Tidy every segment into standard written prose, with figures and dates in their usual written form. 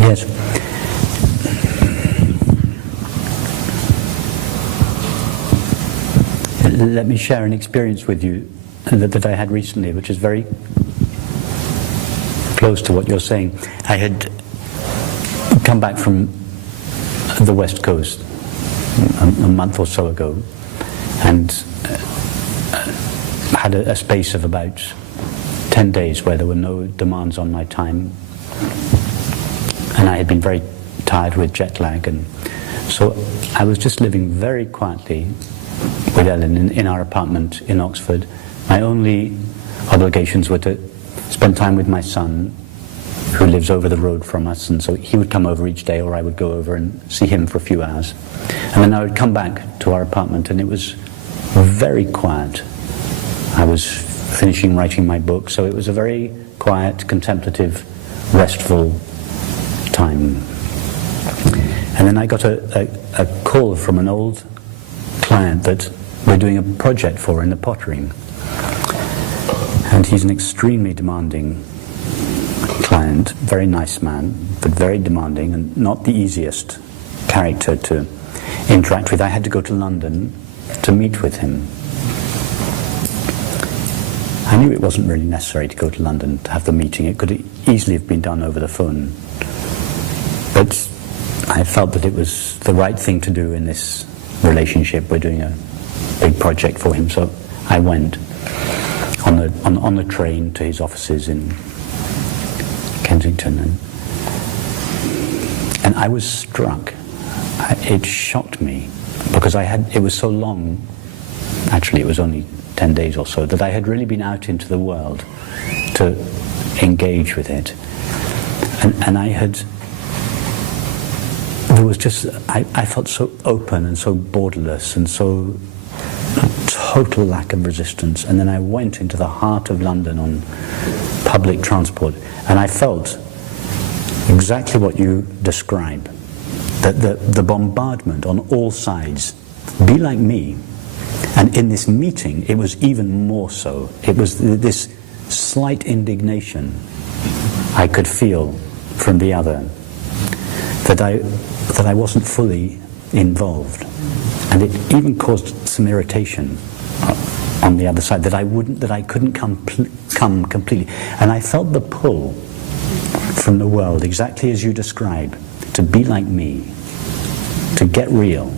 Yes. Let me share an experience with you that I had recently, which is very close to what you're saying. I had come back from the West Coast a month or so ago, and had a space of about 10 days where there were no demands on my time, and I had been very tired with jet lag, and so I was just living very quietly with Ellen in our apartment in Oxford. My only obligations were to spend time with my son, who lives over the road from us, and so he would come over each day, or I would go over and see him for a few hours, and then I would come back to our apartment, and it was very quiet. I was finishing writing my book, so it was a very quiet, contemplative, restful time. And then I got a call from an old client that we're doing a project for in the pottery, and he's an extremely demanding client, very nice man, but very demanding and not the easiest character to interact with. I had to go to London to meet with him. I knew it wasn't really necessary to go to London to have the meeting. It could easily have been done over the phone. But I felt that it was the right thing to do in this relationship. We're doing a big project for him, so I went on the train to his offices in Kensington, and I was struck. It shocked me because it was so long. Actually, it was only 10 days or so that I had really been out into the world to engage with it, and I felt so open and so borderless and so total lack of resistance. And then I went into the heart of London on public transport, and I felt exactly what you describe, that the bombardment on all sides. Be like me. And in this meeting, it was even more so. It was this slight indignation I could feel from the other, that I wasn't fully involved, and it even caused some irritation on the other side, that I couldn't come completely. And I felt the pull from the world, exactly as you describe, to be like me, to get real,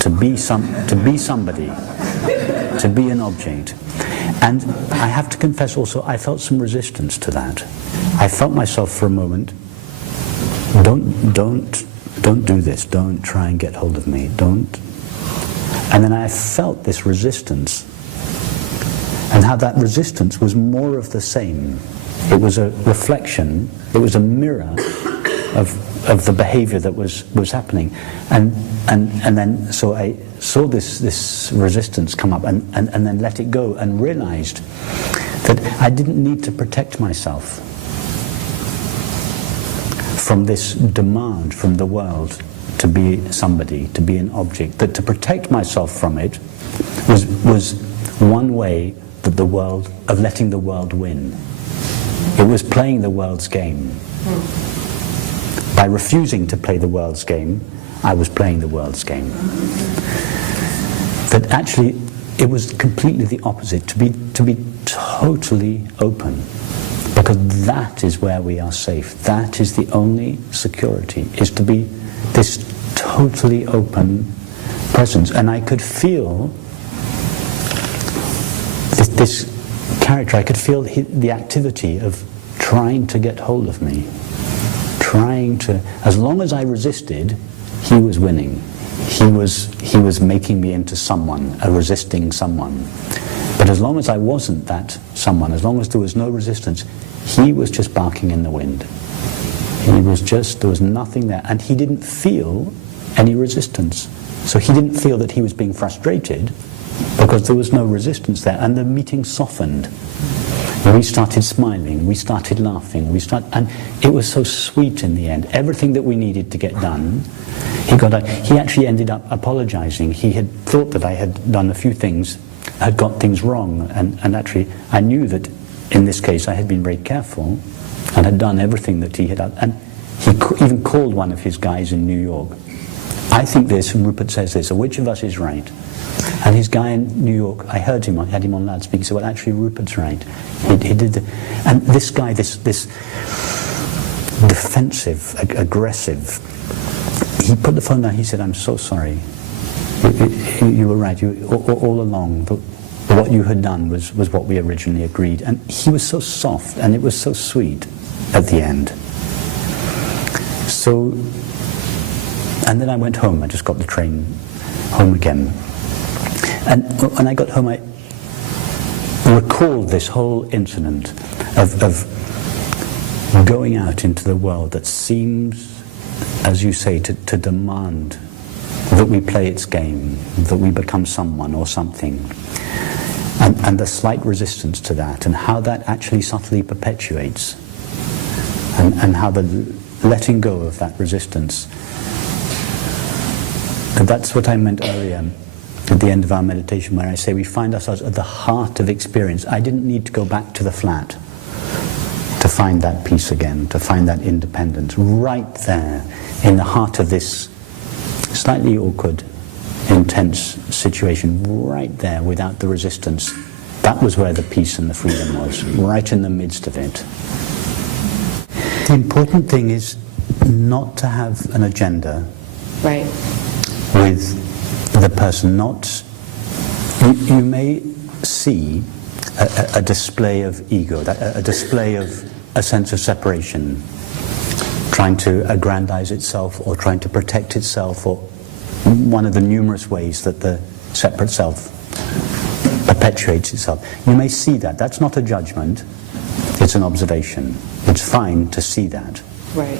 to be somebody, to be an object. And I have to confess also, I felt some resistance to that. I felt myself for a moment, don't do this, don't try and get hold of me, don't. And then I felt this resistance, and how that resistance was more of the same. It was a reflection, it was a mirror of the behavior that was happening. And then so I saw this resistance come up, and then let it go, and realized that I didn't need to protect myself from this demand from the world to be somebody, to be an object. That to protect myself from it was one way that of letting the world win. It was playing the world's game. By refusing to play the world's game, I was playing the world's game. That actually it was completely the opposite, to be totally open. Because that is where we are safe. That is the only security, is to be this totally open presence. And I could feel this character, I could feel the activity of trying to get hold of me. As long as I resisted, he was winning. He was making me into someone, a resisting someone. But as long as I wasn't that someone, as long as there was no resistance, he was just barking in the wind. There was nothing there. And he didn't feel any resistance. So he didn't feel that he was being frustrated because there was no resistance there. And the meeting softened. We started smiling, we started laughing, and it was so sweet in the end. Everything that we needed to get done, he actually ended up apologizing. He had thought that I had done a few things, had got things wrong, and actually I knew that in this case I had been very careful, and had done everything that he had done. And he even called one of his guys in New York. I think this, and Rupert says this, so which of us is right? And his guy in New York, I heard him, I had him on loudspeaker, he said, well, actually, Rupert's right. He did and this guy, this defensive, aggressive, he put the phone down, he said, I'm so sorry. You were right, all along. What you had done was what we originally agreed. And he was so soft, and it was so sweet at the end. So, and then I went home. I just got the train home again. And when I got home, I recalled this whole incident of going out into the world that seems, as you say, to demand that we play its game, that we become someone or something. And the slight resistance to that, and how that actually subtly perpetuates, and how the letting go of that resistance. And that's what I meant earlier at the end of our meditation, where I say we find ourselves at the heart of experience. I didn't need to go back to the flat to find that peace again, to find that independence. Right there, in the heart of this slightly awkward, intense situation, right there without the resistance, that was where the peace and the freedom was, right in the midst of it. The important thing is not to have an agenda with the person. You may see a display of ego, a display of a sense of separation, trying to aggrandize itself or trying to protect itself, or one of the numerous ways that the separate self perpetuates itself. You may see that. That's not a judgment. It's an observation. It's fine to see that. Right.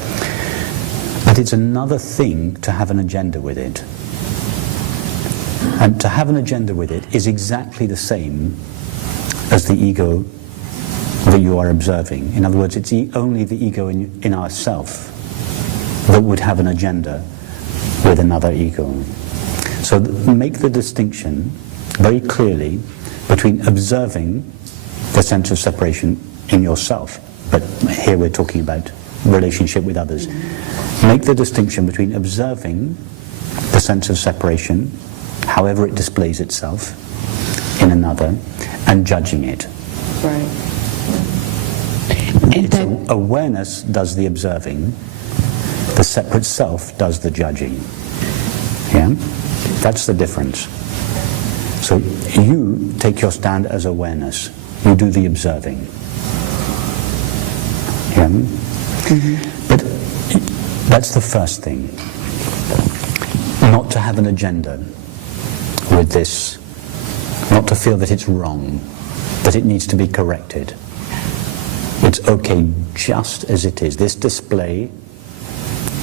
But it's another thing to have an agenda with it. And to have an agenda with it is exactly the same as the ego that you are observing. In other words, it's only the ego in ourself that would have an agenda with another ego. So make the distinction very clearly between observing the sense of separation in yourself, but here we're talking about relationship with others. Make the distinction between observing the sense of separation, however it displays itself, in another, and judging it. Right. Awareness does the observing, the separate self does the judging. Yeah? That's the difference. So you take your stand as awareness. You do the observing. Yeah? Mm-hmm. But that's the first thing. Not to have an agenda with this. Not to feel that it's wrong, that it needs to be corrected. It's okay just as it is. This display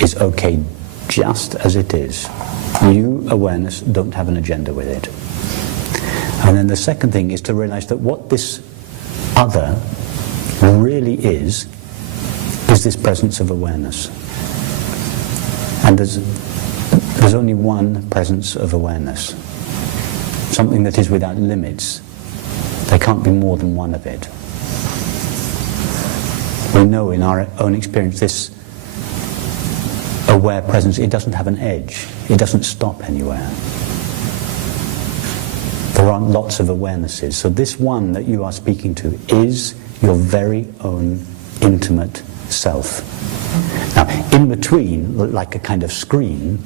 is okay just as it is. You, awareness, don't have an agenda with it. And then the second thing is to realize that what this other really is this presence of awareness. And there's only one presence of awareness. Something that is without limits. There can't be more than one of it. We know in our own experience this aware presence, it doesn't have an edge. It doesn't stop anywhere. There aren't lots of awarenesses. So this one that you are speaking to is your very own intimate self. Now, in between, like a kind of screen,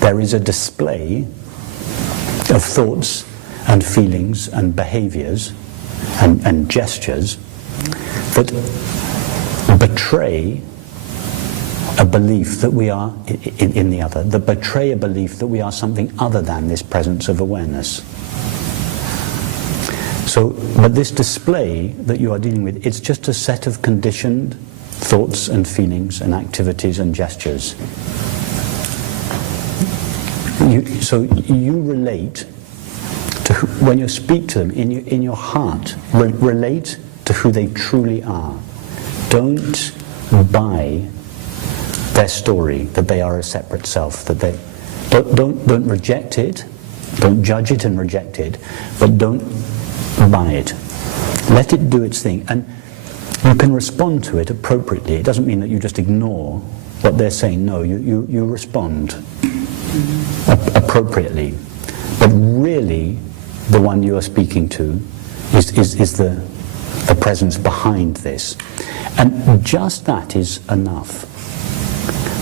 there is a display of thoughts and feelings and behaviors and gestures that betray a belief that we are in the other, that betray a belief that we are something other than this presence of awareness. So, but this display that you are dealing with, it's just a set of conditioned thoughts and feelings and activities and gestures. So you relate to when you speak to them in your heart, relate to who they truly are. Don't buy their story that they are a separate self, that they don't reject it, don't judge it and reject it, but don't buy it. Let it do its thing. And you can respond to it appropriately. It doesn't mean that you just ignore what they're saying. No, you respond appropriately. But really, the one you are speaking to is the presence behind this. And just that is enough.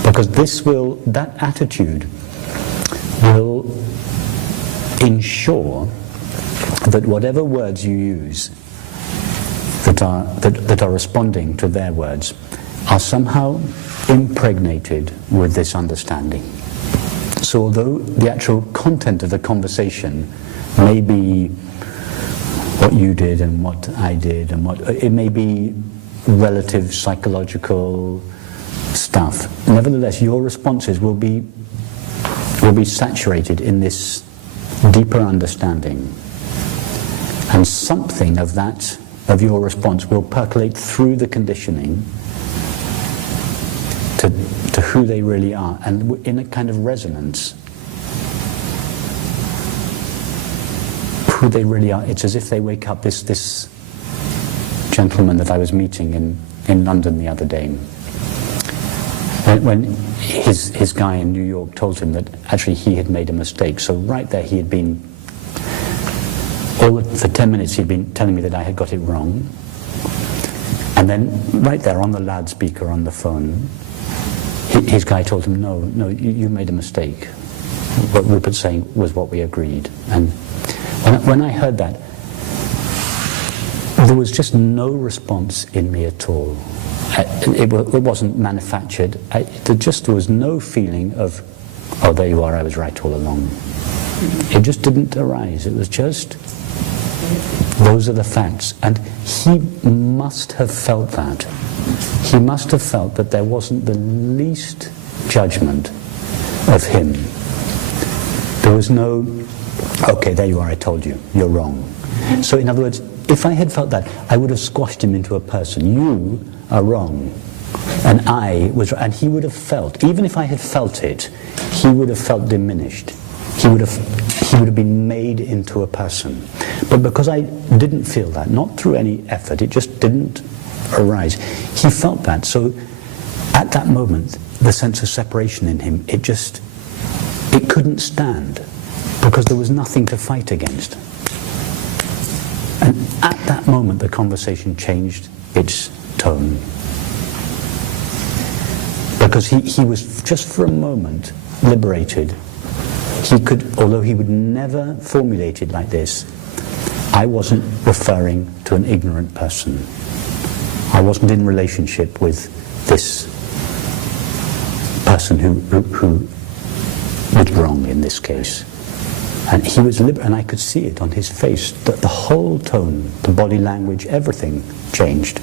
Because that attitude will ensure that whatever words you use that are responding to their words are somehow impregnated with this understanding. So although the actual content of the conversation may be what you did and what I did, and it may be relative psychological stuff, nevertheless your responses will be saturated in this deeper understanding, and something of your response will percolate through the conditioning to who they really are, and in a kind of resonance, who they really are. It's as if they wake up. This gentleman that I was meeting in London the other day, when his guy in New York told him that actually he had made a mistake, so right there he had been, for 10 minutes he'd been telling me that I had got it wrong, and then right there on the loudspeaker on the phone, his guy told him, no, you made a mistake. What Rupert's saying was what we agreed. And when I heard that, there was just no response in me at all. It wasn't manufactured. There was no feeling of, oh, there you are, I was right all along. It just didn't arise. It was just, those are the facts. And he must have felt that. He must have felt that there wasn't the least judgment of him. There was no, okay, there you are, I told you, you're wrong. So in other words, if I had felt that, I would have squashed him into a person. You are wrong. And I was, and he would have felt, even if I had felt it, he would have felt diminished. He would have been made into a person. But because I didn't feel that, not through any effort, it just didn't arise. He felt that. So at that moment, the sense of separation in him, it couldn't stand, because there was nothing to fight against. And at that moment, the conversation changed its tone. Because he was just for a moment liberated. He could, although he would never formulate it like this, I wasn't referring to an ignorant person. I wasn't in relationship with this person who was wrong in this case. And he was and I could see it on his face, that the whole tone, the body language, everything changed.